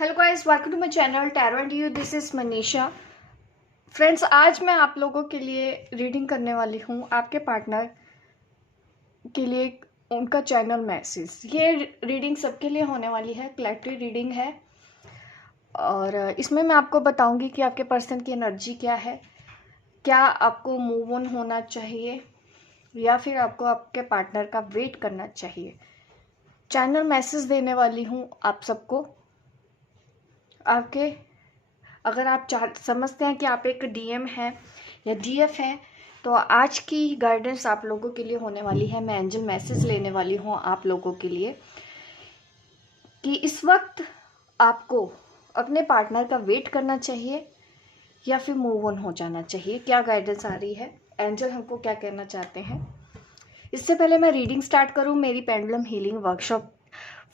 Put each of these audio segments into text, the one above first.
Hello guys, welcome to my channel tarot and you. This is Manisha. Friends, आज मैं आप लोगों के लिए रीडिंग करने वाली हूँ आपके पार्टनर के लिए उनका चैनल मैसेज। ये रीडिंग सबके लिए होने वाली है, कलेक्टिव रीडिंग है और इसमें मैं आपको बताऊंगी कि आपके पर्सन की एनर्जी क्या है, क्या आपको मूव ऑन होना चाहिए या फिर आपको आपके पार्टनर का वेट करना चाहिए। चैनल मैसेज देने वाली हूँ आप सबको। आपके अगर आप समझते हैं कि आप एक डीएम हैं या डीएफ हैं तो आज की गाइडेंस आप लोगों के लिए होने वाली है। मैं एंजल मैसेज लेने वाली हूँ आप लोगों के लिए कि इस वक्त आपको अपने पार्टनर का वेट करना चाहिए या फिर मूव ऑन हो जाना चाहिए। क्या गाइडेंस आ रही है, एंजल हमको क्या कहना चाहते हैं। इससे पहले मैं रीडिंग स्टार्ट करूँ, मेरी पेंडुलम हीलिंग वर्कशॉप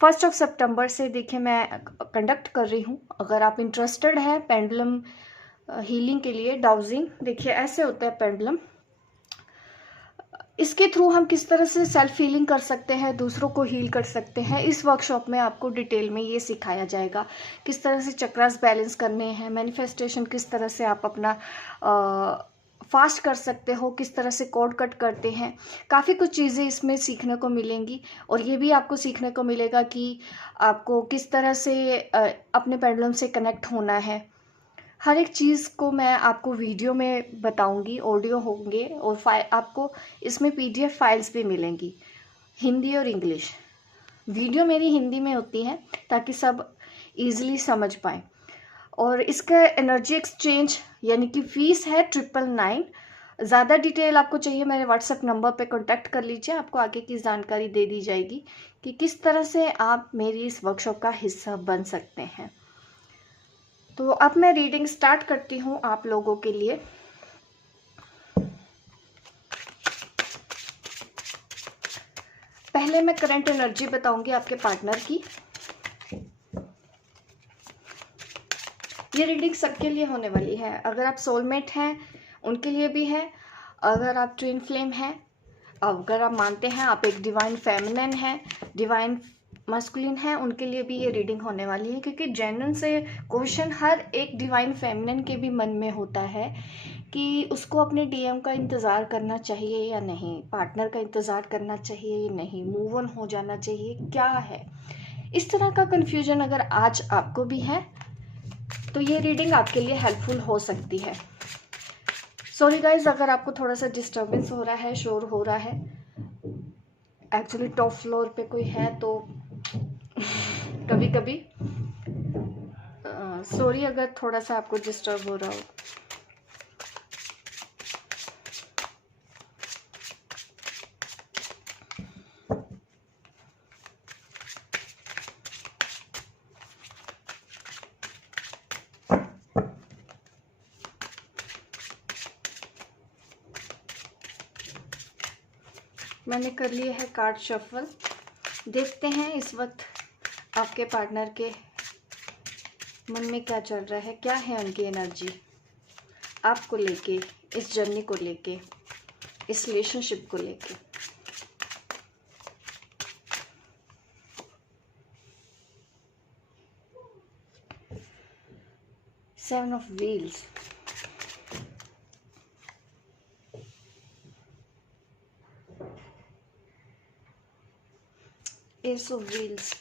1 सितंबर से देखिए मैं कंडक्ट कर रही हूँ। अगर आप इंटरेस्टेड हैं पेंडुलम हीलिंग के लिए, डाउजिंग देखिए ऐसे होता है पेंडुलम। इसके थ्रू हम किस तरह से सेल्फ हीलिंग कर सकते हैं, दूसरों को हील कर सकते हैं। इस वर्कशॉप में आपको डिटेल में ये सिखाया जाएगा किस तरह से चक्रास बैलेंस करने हैं, मैनिफेस्टेशन किस तरह से आप अपना फास्ट कर सकते हो, किस तरह से कोड कट करते हैं। काफ़ी कुछ चीज़ें इसमें सीखने को मिलेंगी और ये भी आपको सीखने को मिलेगा कि आपको किस तरह से अपने पेंडुलम से कनेक्ट होना है। हर एक चीज़ को मैं आपको वीडियो में बताऊंगी, ऑडियो होंगे और आपको इसमें पीडीएफ फाइल्स भी मिलेंगी, हिंदी और इंग्लिश। वीडियो मेरी हिंदी में होती है ताकि सब इजीली समझ पाएँ। और इसका एनर्जी एक्सचेंज यानी कि फ़ीस है 999। ज़्यादा डिटेल आपको चाहिए मेरे व्हाट्सएप नंबर पे कांटेक्ट कर लीजिए, आपको आगे की जानकारी दे दी जाएगी कि किस तरह से आप मेरी इस वर्कशॉप का हिस्सा बन सकते हैं। तो अब मैं रीडिंग स्टार्ट करती हूँ आप लोगों के लिए। पहले मैं करंट एनर्जी बताऊंगी आपके पार्टनर की। ये रीडिंग सबके लिए होने वाली है। अगर आप सोलमेट हैं उनके लिए भी है, अगर आप ट्विन फ्लेम हैं, अगर आप मानते हैं आप एक डिवाइन फेमिनिन है, डिवाइन मस्कुलिन है, उनके लिए भी ये रीडिंग होने वाली है। क्योंकि जेन्युइन से क्वेश्चन हर एक डिवाइन फेमिनिन के भी मन में होता है कि उसको अपने डीएम का इंतज़ार करना चाहिए या नहीं, पार्टनर का इंतज़ार करना चाहिए या नहीं, मूव ऑन हो जाना चाहिए, क्या है। इस तरह का कन्फ्यूजन अगर आज आपको भी है तो ये रीडिंग आपके लिए हेल्पफुल हो सकती है। सॉरी गाइज अगर आपको थोड़ा सा डिस्टर्बेंस हो रहा है, शोर हो रहा है। एक्चुअली टॉप फ्लोर पे कोई है तो कभी कभी सॉरी अगर थोड़ा सा आपको डिस्टर्ब हो रहा हो। मैंने कर लिए है कार्ड शफल। देखते हैं इस वक्त आपके पार्टनर के मन में क्या चल रहा है, क्या है उनकी एनर्जी आपको लेके, इस जर्नी को लेके, इस रिलेशनशिप को लेके। Seven of wheels, ace of wheels,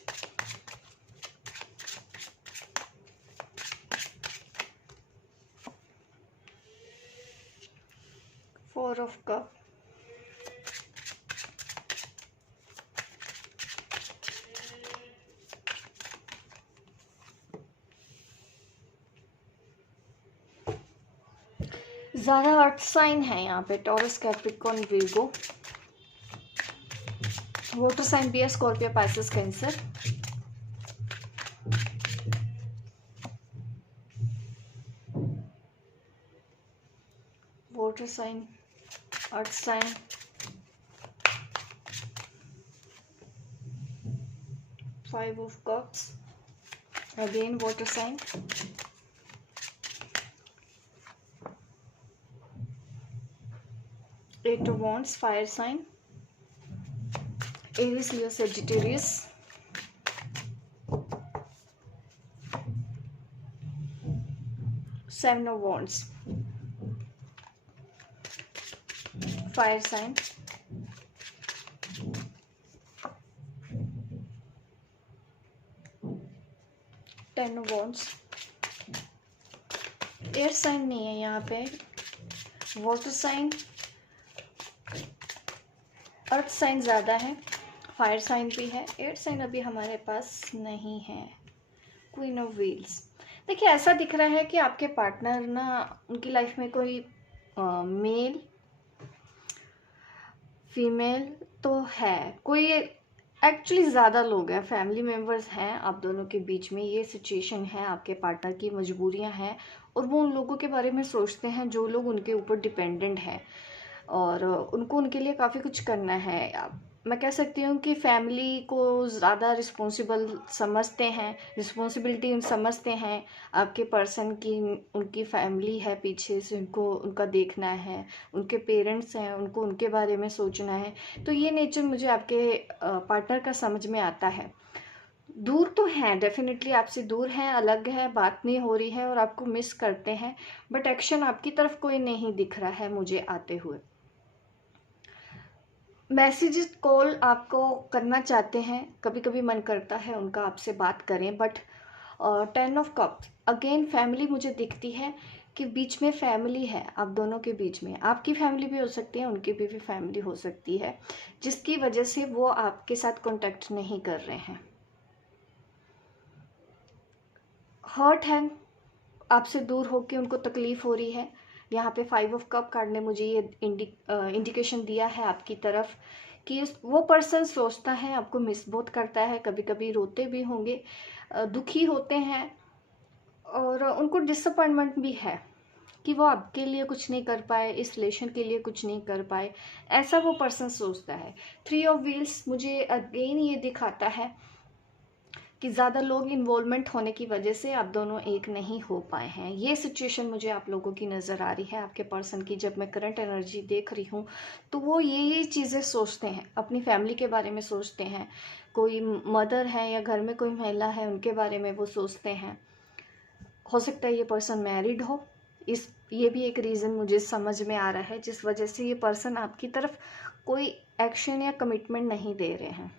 four of cup, ज़्यादा अर्थ साइन है यहाँ पे, Taurus, Capricorn, Virgo, water sign भी है, Scorpio, Pisces, Cancer. Water sign, earth sign, five of cups, again water sign, eight of wands, fire sign, Aries, Leo, Sagittarius, seven of wands, fire sign, ten of wands, air sign नहीं है यहाँ पे, water sign, earth sign ज़्यादा है, fire sign भी है, air sign अभी हमारे पास नहीं है। Queen of wheels. देखिए ऐसा दिख रहा है कि आपके पार्टनर ना, उनकी लाइफ में कोई मेल फीमेल तो है, कोई एक्चुअली ज़्यादा लोग हैं, फैमिली मेम्बर्स हैं आप दोनों के बीच में। ये सिचुएशन है, आपके पार्टनर की मजबूरियां हैं और वो उन लोगों के बारे में सोचते हैं जो लोग उनके ऊपर डिपेंडेंट हैं और उनको उनके लिए काफ़ी कुछ करना है। मैं कह सकती हूँ कि फैमिली को ज़्यादा रिस्पॉन्सिबल समझते हैं, रिस्पॉन्सिबिलिटी समझते हैं आपके पर्सन की। उनकी फैमिली है पीछे से, उनको उनका देखना है, उनके पेरेंट्स हैं, उनको उनके बारे में सोचना है। तो ये नेचर मुझे आपके पार्टनर का समझ में आता है। दूर तो हैं, डेफिनेटली आपसे दूर हैं, अलग है, बात नहीं हो रही है और आपको मिस करते हैं, बट एक्शन आपकी तरफ कोई नहीं दिख रहा है मुझे आते हुए। मैसेजेस कॉल आपको करना चाहते हैं, कभी कभी मन करता है उनका आपसे बात करें, but 10 of cups again family मुझे दिखती है कि बीच में फैमिली है आप दोनों के बीच में। आपकी फैमिली भी हो सकती है, उनकी भी फैमिली हो सकती है, जिसकी वजह से वो आपके साथ कांटेक्ट नहीं कर रहे हैं। हर्ट है, आपसे दूर होके उनको तकलीफ हो रही है। यहाँ पे 5 ऑफ कप कार्ड ने मुझे ये इंडिकेशन दिया है आपकी तरफ कि वो पर्सन सोचता है आपको, मिस बहुत करता है, कभी कभी रोते भी होंगे, दुखी होते हैं और उनको डिसअपॉइंटमेंट भी है कि वो आपके लिए कुछ नहीं कर पाए, इस रिलेशन के लिए कुछ नहीं कर पाए, ऐसा वो पर्सन सोचता है। 3 ऑफ व्हील्स मुझे अगेन ये दिखाता है कि ज़्यादा लोग इन्वॉल्वमेंट होने की वजह से आप दोनों एक नहीं हो पाए हैं। ये सिचुएशन मुझे आप लोगों की नज़र आ रही है आपके पर्सन की। जब मैं करंट एनर्जी देख रही हूँ तो वो यही चीज़ें सोचते हैं, अपनी फैमिली के बारे में सोचते हैं, कोई मदर है या घर में कोई महिला है उनके बारे में वो सोचते हैं। हो सकता है ये पर्सन मैरिड हो, ये भी एक रीज़न मुझे समझ में आ रहा है जिस वजह से ये पर्सन आपकी तरफ कोई एक्शन या कमिटमेंट नहीं दे रहे हैं।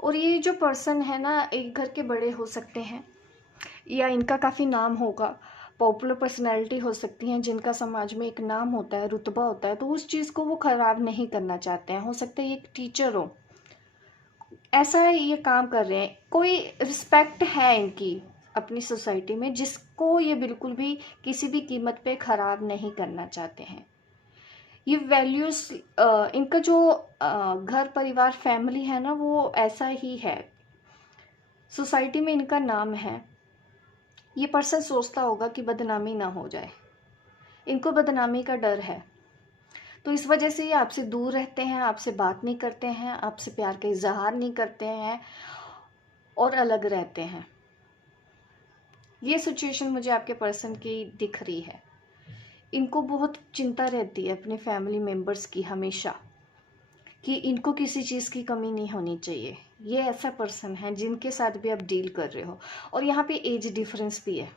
और ये जो पर्सन है ना, एक घर के बड़े हो सकते हैं या इनका काफ़ी नाम होगा, पॉपुलर पर्सनैलिटी हो सकती हैं जिनका समाज में एक नाम होता है, रुतबा होता है, तो उस चीज़ को वो ख़राब नहीं करना चाहते हैं। हो सकता है ये एक टीचर हो, ऐसा है ये काम कर रहे हैं, कोई रिस्पेक्ट है इनकी अपनी सोसाइटी में जिसको ये बिल्कुल भी किसी भी कीमत पे ख़राब नहीं करना चाहते हैं। ये वैल्यूज इनका जो घर परिवार फैमिली है ना, वो ऐसा ही है, सोसाइटी में इनका नाम है। ये पर्सन सोचता होगा कि बदनामी ना हो जाए, इनको बदनामी का डर है, तो इस वजह से ये आपसे दूर रहते हैं, आपसे बात नहीं करते हैं, आपसे प्यार का इजहार नहीं करते हैं और अलग रहते हैं। ये सिचुएशन मुझे आपके पर्सन की दिख रही है। इनको बहुत चिंता रहती है अपने फैमिली मेम्बर्स की हमेशा, कि इनको किसी चीज़ की कमी नहीं होनी चाहिए। ये ऐसा पर्सन है जिनके साथ भी आप डील कर रहे हो। और यहाँ पे एज डिफरेंस भी है,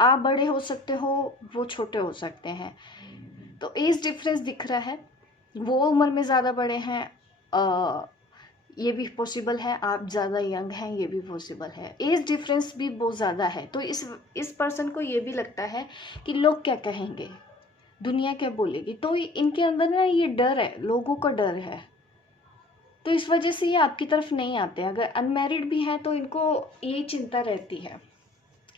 आप बड़े हो सकते हो, वो छोटे हो सकते हैं, तो एज डिफरेंस दिख रहा है। वो उम्र में ज़्यादा बड़े हैं, ये भी पॉसिबल है, आप ज़्यादा यंग हैं, ये भी पॉसिबल है। एज डिफरेंस भी बहुत ज़्यादा है, तो इस पर्सन को ये भी लगता है कि लोग क्या कहेंगे, दुनिया क्या बोलेगी, तो इनके अंदर ना ये डर है, लोगों का डर है, तो इस वजह से ये आपकी तरफ नहीं आते। अगर अनमैरिड भी हैं तो इनको यही चिंता रहती है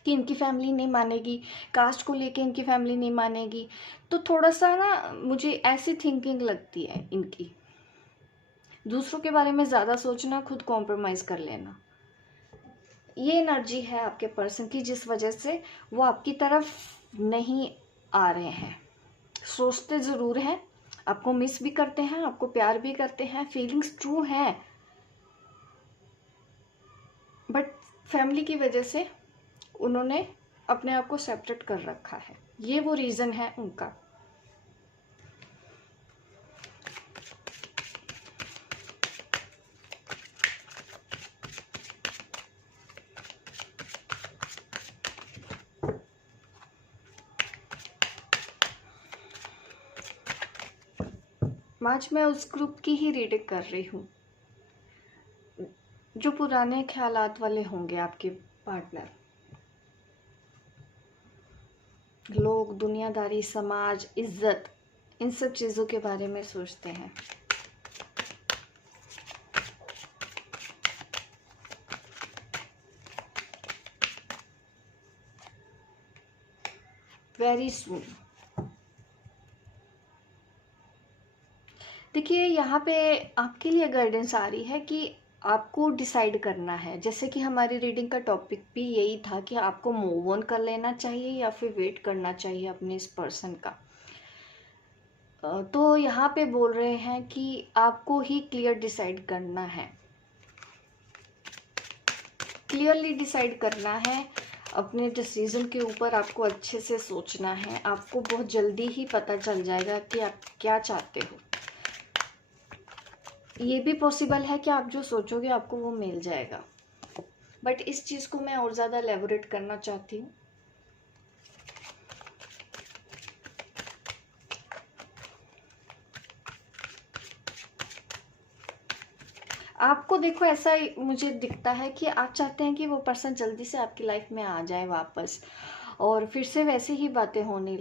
कि इनकी फैमिली नहीं मानेगी, कास्ट को लेके इनकी फैमिली नहीं मानेगी, तो थोड़ा सा ना मुझे ऐसी थिंकिंग लगती है इनकी, दूसरों के बारे में ज़्यादा सोचना, खुद कॉम्प्रोमाइज़ कर लेना। ये एनर्जी है आपके पर्सन की जिस वजह से वो आपकी तरफ नहीं आ रहे हैं। सोचते ज़रूर हैं, आपको मिस भी करते हैं, आपको प्यार भी करते हैं, फीलिंग्स ट्रू हैं, बट फैमिली की वजह से उन्होंने अपने आप को सेपरेट कर रखा है। ये वो रीज़न है उनका। आज मैं उस ग्रुप की ही रीडिंग कर रही हूँ जो पुराने ख्यालात वाले होंगे आपके पार्टनर। लोग दुनियादारी, समाज, इज्जत, इन सब चीज़ों के बारे में सोचते हैं। Very soon. देखिए यहाँ पे आपके लिए गाइडेंस आ रही है कि आपको डिसाइड करना है। जैसे कि हमारी रीडिंग का टॉपिक भी यही था कि आपको मूव ऑन कर लेना चाहिए या फिर वेट करना चाहिए अपने इस पर्सन का। तो यहाँ पे बोल रहे हैं कि आपको ही क्लियर डिसाइड करना है, क्लियरली डिसाइड करना है। अपने डिसीजन के ऊपर आपको अच्छे से सोचना है। आपको बहुत जल्दी ही पता चल जाएगा कि आप क्या चाहते हो। ये भी पॉसिबल है कि आप जो सोचोगे आपको वो मिल जाएगा, बट इस चीज़ को मैं और ज़्यादा एलेबोरेट करना चाहती हूँ। आपको देखो ऐसा मुझे दिखता है कि आप चाहते हैं कि वो पर्सन जल्दी से आपकी लाइफ में आ जाए वापस, और फिर से वैसे ही बातें होने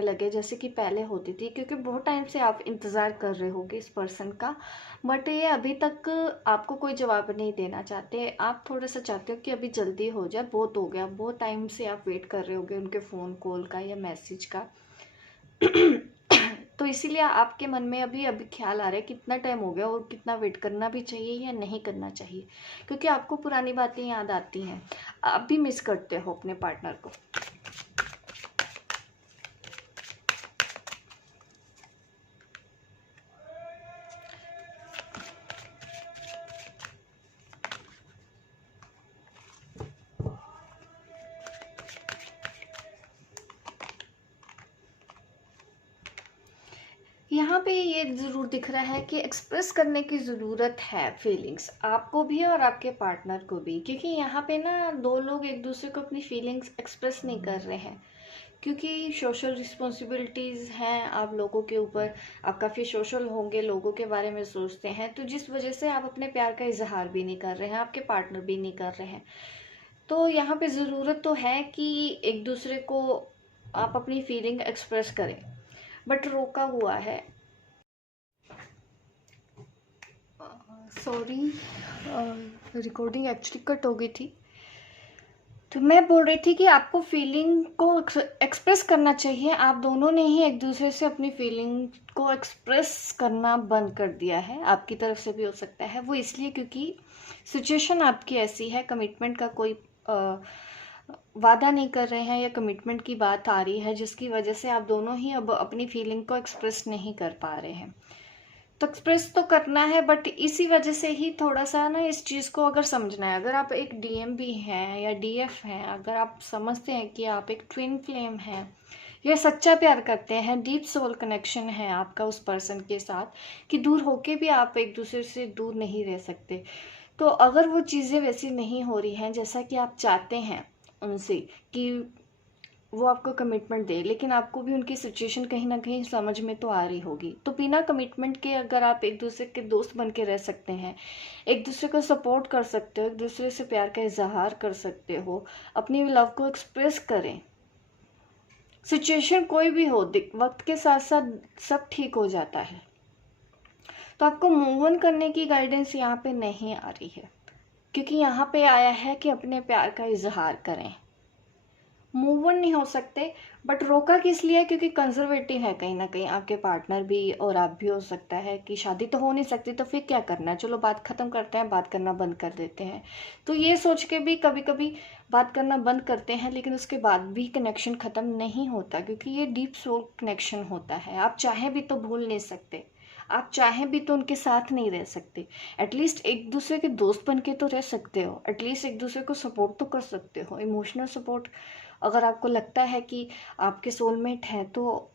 लगे जैसे कि पहले होती थी, क्योंकि बहुत टाइम से आप इंतज़ार कर रहे होगे इस पर्सन का, बट ये अभी तक आपको कोई जवाब नहीं देना चाहते। आप थोड़ा सा चाहते हो कि अभी जल्दी हो जाए, बहुत हो गया, बहुत टाइम से आप वेट कर रहे होगे उनके फ़ोन कॉल का या मैसेज का। तो इसीलिए आपके मन में अभी अभी ख्याल आ रहा है कितना टाइम हो गया और कितना वेट करना भी चाहिए या नहीं करना चाहिए, क्योंकि आपको पुरानी बातें याद आती हैं। आप भी मिस करते हो अपने पार्टनर को। यहाँ पे ये ज़रूर दिख रहा है कि एक्सप्रेस करने की ज़रूरत है फीलिंग्स, आपको भी और आपके पार्टनर को भी, क्योंकि यहाँ पे ना दो लोग एक दूसरे को अपनी फीलिंग्स एक्सप्रेस नहीं कर रहे हैं, क्योंकि सोशल रिस्पॉन्सिबिलिटीज़ हैं आप लोगों के ऊपर। आप काफ़ी सोशल होंगे, लोगों के बारे में सोचते हैं, तो जिस वजह से आप अपने प्यार का इजहार भी नहीं कर रहे हैं, आपके पार्टनर भी नहीं कर रहे हैं। तो यहाँ पे ज़रूरत तो है कि एक दूसरे को आप अपनी फीलिंग एक्सप्रेस करें, बट रोका हुआ है। सॉरी, रिकॉर्डिंग एक्चुअली कट हो गई थी। तो मैं बोल रही थी कि आपको फीलिंग को एक्सप्रेस करना चाहिए। आप दोनों ने ही एक दूसरे से अपनी फीलिंग को एक्सप्रेस करना बंद कर दिया है, आपकी तरफ से भी हो सकता है। वो इसलिए क्योंकि सिचुएशन आपकी ऐसी है, कमिटमेंट का कोई वादा नहीं कर रहे हैं या कमिटमेंट की बात आ रही है, जिसकी वजह से आप दोनों ही अब अपनी फीलिंग को एक्सप्रेस नहीं कर पा रहे हैं। तो एक्सप्रेस तो करना है, बट इसी वजह से ही थोड़ा सा ना इस चीज़ को अगर समझना है। अगर आप एक डीएम भी हैं या डीएफ हैं, अगर आप समझते हैं कि आप एक ट्विन फ्लेम हैं या सच्चा प्यार करते हैं, डीप सोल कनेक्शन है आपका उस पर्सन के साथ, कि दूर होके भी आप एक दूसरे से दूर नहीं रह सकते, तो अगर वो चीज़ें वैसी नहीं हो रही हैं जैसा कि आप चाहते हैं उनसे कि वो आपको कमिटमेंट दे, लेकिन आपको भी उनकी सिचुएशन कहीं ना कहीं समझ में तो आ रही होगी, तो बिना कमिटमेंट के अगर आप एक दूसरे के दोस्त बन के रह सकते हैं, एक दूसरे को सपोर्ट कर सकते हो, एक दूसरे से प्यार का इजहार कर सकते हो, अपनी लव को एक्सप्रेस करें। सिचुएशन कोई भी हो, वक्त के साथ साथ सब ठीक हो जाता है। तो आपको मूव ऑन करने की गाइडेंस यहाँ पे नहीं आ रही है, क्योंकि यहाँ पे आया है कि अपने प्यार का इजहार करें। मूव ऑन नहीं हो सकते, बट रोका किस लिए? क्योंकि कंजर्वेटिव है कहीं ना कहीं आपके पार्टनर भी, और आप भी हो सकता है कि शादी तो हो नहीं सकती तो फिर क्या करना है, चलो बात खत्म करते हैं, बात करना बंद कर देते हैं। तो ये सोच के भी कभी कभी बात करना बंद करते हैं, लेकिन उसके बाद भी कनेक्शन ख़त्म नहीं होता, क्योंकि ये डीप सोल कनेक्शन होता है। आप चाहें भी तो भूल नहीं सकते, आप चाहें भी तो उनके साथ नहीं रह सकते। एटलीस्ट एक दूसरे के दोस्त बन के तो रह सकते हो, एटलीस्ट एक दूसरे को सपोर्ट तो कर सकते हो, इमोशनल सपोर्ट। अगर आपको लगता है कि आपके सोलमेट हैं, तो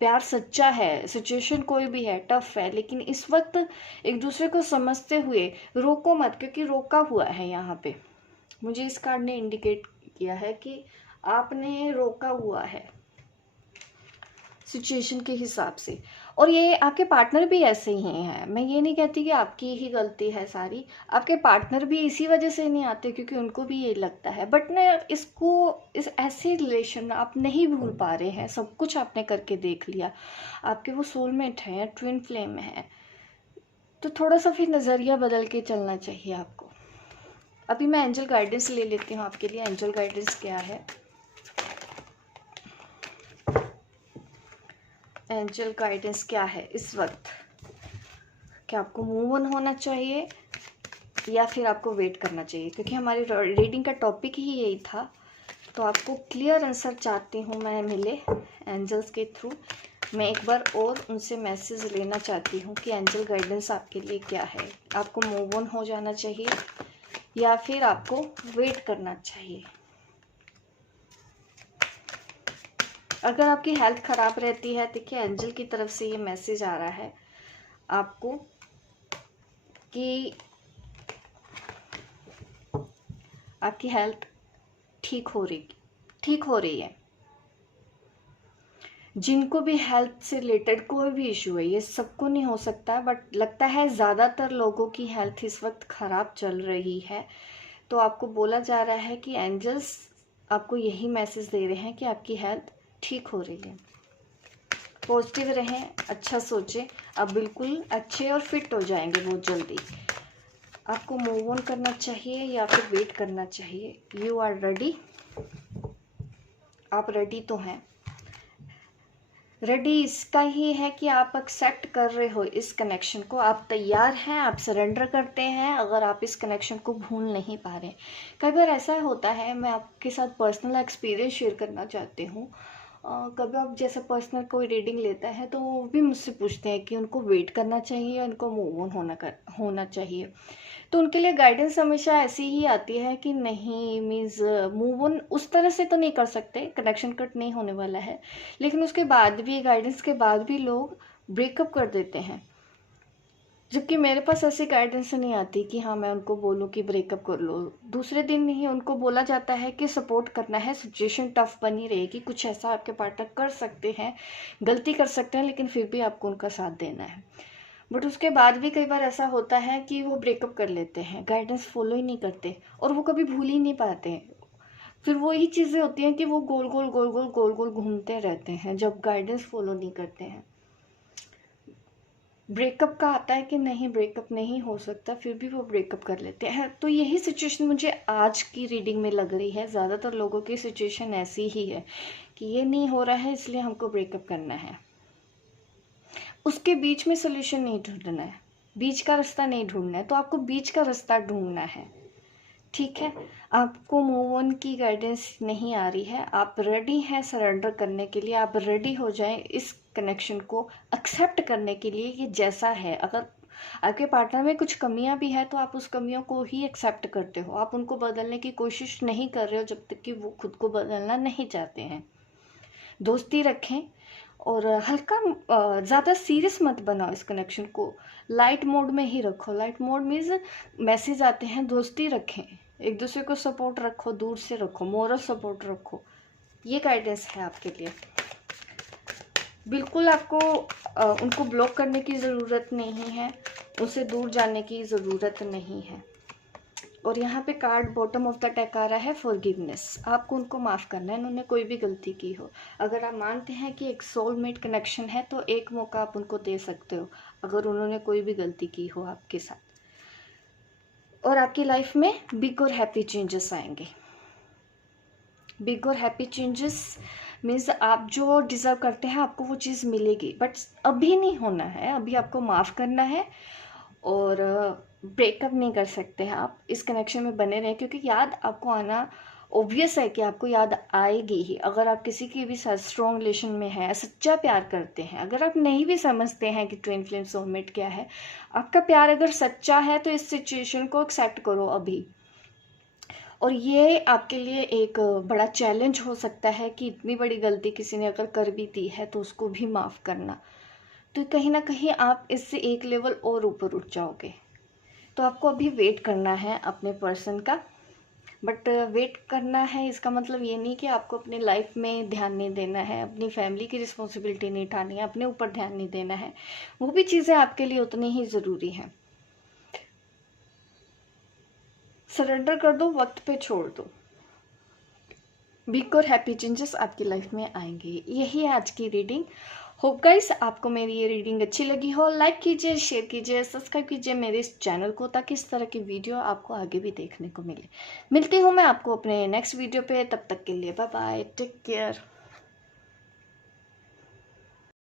प्यार सच्चा है, सिचुएशन कोई भी है, टफ है, लेकिन इस वक्त एक दूसरे को समझते हुए रोको मत, क्योंकि रोका हुआ है यहाँ पे। मुझे इस कार्ड ने इंडिकेट किया है कि आपने रोका हुआ है सिचुएशन के हिसाब से, और ये आपके पार्टनर भी ऐसे ही हैं। मैं ये नहीं कहती कि आपकी ही गलती है सारी, आपके पार्टनर भी इसी वजह से नहीं आते क्योंकि उनको भी ये लगता है। बट ना इसको, इस ऐसे रिलेशन में आप नहीं भूल पा रहे हैं, सब कुछ आपने करके देख लिया, आपके वो सोलमेट हैं, ट्विन फ्लेम है, तो थोड़ा सा फिर नज़रिया बदल के चलना चाहिए आपको। अभी मैं एंजल गाइडेंस ले लेती हूँ आपके लिए। एंजल गाइडेंस क्या है? एंजल गाइडेंस क्या है इस वक्त? क्या आपको मूव ऑन होना चाहिए या फिर आपको वेट करना चाहिए? क्योंकि हमारी रीडिंग का टॉपिक ही यही था, तो आपको क्लियर आंसर चाहती हूँ मैं मिले एंजल्स के थ्रू। मैं एक बार और उनसे मैसेज लेना चाहती हूँ कि एंजल गाइडेंस आपके लिए क्या है। आपको मूव ऑन हो जाना चाहिए या फिर आपको वेट करना चाहिए? अगर आपकी हेल्थ ख़राब रहती है, देखिए एंजल की तरफ से ये मैसेज आ रहा है आपको कि आपकी हेल्थ ठीक हो रही है। जिनको भी हेल्थ से रिलेटेड कोई भी इशू है, ये सबको नहीं हो सकता, बट लगता है ज़्यादातर लोगों की हेल्थ इस वक्त ख़राब चल रही है। तो आपको बोला जा रहा है कि एंजल्स आपको यही मैसेज दे रहे हैं कि आपकी हेल्थ ठीक हो रही है। पॉजिटिव रहें, अच्छा सोचें, आप बिल्कुल अच्छे और फिट हो जाएंगे बहुत जल्दी। आपको मूव ऑन करना चाहिए या फिर वेट करना चाहिए? You are ready. आप रेडी तो हैं। रेडी इसका ही है कि आप एक्सेप्ट कर रहे हो इस कनेक्शन को, आप तैयार हैं, आप सरेंडर करते हैं। अगर आप इस कनेक्शन को भूल नहीं पा रहे, कई बार ऐसा होता है, मैं आपके साथ पर्सनल एक्सपीरियंस शेयर करना चाहती हूँ। कभी आप जैसे पर्सनल कोई रीडिंग लेता है तो वो भी मुझसे पूछते हैं कि उनको वेट करना चाहिए या उनको मूव ऑन होना चाहिए। तो उनके लिए गाइडेंस हमेशा ऐसी ही आती है कि नहीं, मीन्स मूव ऑन उस तरह से तो नहीं कर सकते, कनेक्शन कट नहीं होने वाला है, लेकिन उसके बाद भी, गाइडेंस के बाद भी लोग ब्रेकअप कर देते हैं। जबकि मेरे पास ऐसी गाइडेंस नहीं आती कि हाँ मैं उनको बोलूँ कि ब्रेकअप कर लो। दूसरे दिन ही उनको बोला जाता है कि सपोर्ट करना है, सिचुएशन टफ बनी रहेगी, कुछ ऐसा आपके पार्टनर कर सकते हैं, गलती कर सकते हैं, लेकिन फिर भी आपको उनका साथ देना है। बट उसके बाद भी कई बार ऐसा होता है कि वो ब्रेकअप कर लेते हैं, गाइडेंस फॉलो ही नहीं करते और वो कभी भूल ही नहीं पाते हैं। फिर वही चीज़ें होती हैं कि वो गोल गोल गोल गोल गोल गोल घूमते रहते हैं जब गाइडेंस फॉलो नहीं करते हैं। ब्रेकअप का आता है कि नहीं, ब्रेकअप नहीं हो सकता, फिर भी वो ब्रेकअप कर लेते हैं। तो यही सिचुएशन मुझे आज की रीडिंग में लग रही है। ज़्यादातर लोगों की सिचुएशन ऐसी ही है कि ये नहीं हो रहा है इसलिए हमको ब्रेकअप करना है। उसके बीच में सोल्यूशन नहीं ढूंढना है, बीच का रास्ता नहीं ढूंढना है, तो आपको बीच का रास्ता ढूंढना है। ठीक है, आपको मूव ऑन की गाइडेंस नहीं आ रही है, आप रेडी हैं सरेंडर करने के लिए, आप रेडी हो जाएं इस कनेक्शन को एक्सेप्ट करने के लिए कि जैसा है। अगर आपके पार्टनर में कुछ कमियां भी है तो आप उस कमियों को ही एक्सेप्ट करते हो, आप उनको बदलने की कोशिश नहीं कर रहे हो जब तक कि वो खुद को बदलना नहीं चाहते हैं। दोस्ती रखें और हल्का, ज़्यादा सीरियस मत बनाओ इस कनेक्शन को, लाइट मोड में ही रखो। लाइट मोड मीन्स मैसेज आते हैं, दोस्ती रखें, एक दूसरे को सपोर्ट रखो, दूर से रखो, मोरल सपोर्ट रखो। ये गाइडेंस है आपके लिए। बिल्कुल आपको उनको ब्लॉक करने की ज़रूरत नहीं है, उनसे दूर जाने की ज़रूरत नहीं है। और यहाँ पे card bottom of the deck आ रहा है फॉरगिवनेस। आपको उनको माफ़ करना है, उन्होंने कोई भी गलती की हो। अगर आप मानते हैं कि एक सोलमेट कनेक्शन है तो एक मौका आप उनको दे सकते हो अगर उन्होंने कोई भी गलती की हो आपके साथ। और आपकी लाइफ में बिग और हैप्पी चेंजेस आएंगे। बिग और हैप्पी चेंजेस मीन्स आप जो डिज़र्व करते हैं आपको वो चीज़ मिलेगी, बट अभी नहीं होना है, अभी आपको माफ़ करना है। और ब्रेकअप नहीं कर सकते हैं आप, इस कनेक्शन में बने रहें, क्योंकि याद आपको आना ऑब्वियस है कि आपको याद आएगी ही। अगर आप किसी के भी साथ स्ट्रॉन्ग रिलेशन में हैं, सच्चा प्यार करते हैं, अगर आप नहीं भी समझते हैं कि ट्विन फ्लेम सोलमेट क्या है, आपका प्यार अगर सच्चा है तो इस सिचुएशन को एक्सेप्ट करो अभी। और ये आपके लिए एक बड़ा चैलेंज हो सकता है कि इतनी बड़ी गलती किसी ने अगर कर भी दी है तो उसको भी माफ़ करना। तो कहीं ना कहीं आप इससे एक लेवल और ऊपर उठ जाओगे। तो आपको अभी वेट करना है अपने पर्सन का। बट वेट करना है इसका मतलब ये नहीं कि आपको अपनी लाइफ में ध्यान नहीं देना है, अपनी फैमिली की रिस्पॉन्सिबिलिटी नहीं उठानी है, अपने ऊपर ध्यान नहीं देना है। वो भी चीज़ें आपके लिए उतनी ही ज़रूरी हैं। सरेंडर कर दो, वक्त पे छोड़ दो। बिग और हैप्पी चेंजेस आपकी लाइफ में आएंगे। यही है आज की रीडिंग। होप गाइस आपको मेरी ये रीडिंग अच्छी लगी हो। लाइक कीजिए, शेयर कीजिए, सब्सक्राइब कीजिए मेरे इस चैनल को, ताकि इस तरह की वीडियो आपको आगे भी देखने को मिले। मिलती हूँ मैं आपको अपने नेक्स्ट वीडियो पे। तब तक के लिए बाय बाय, टेक केयर।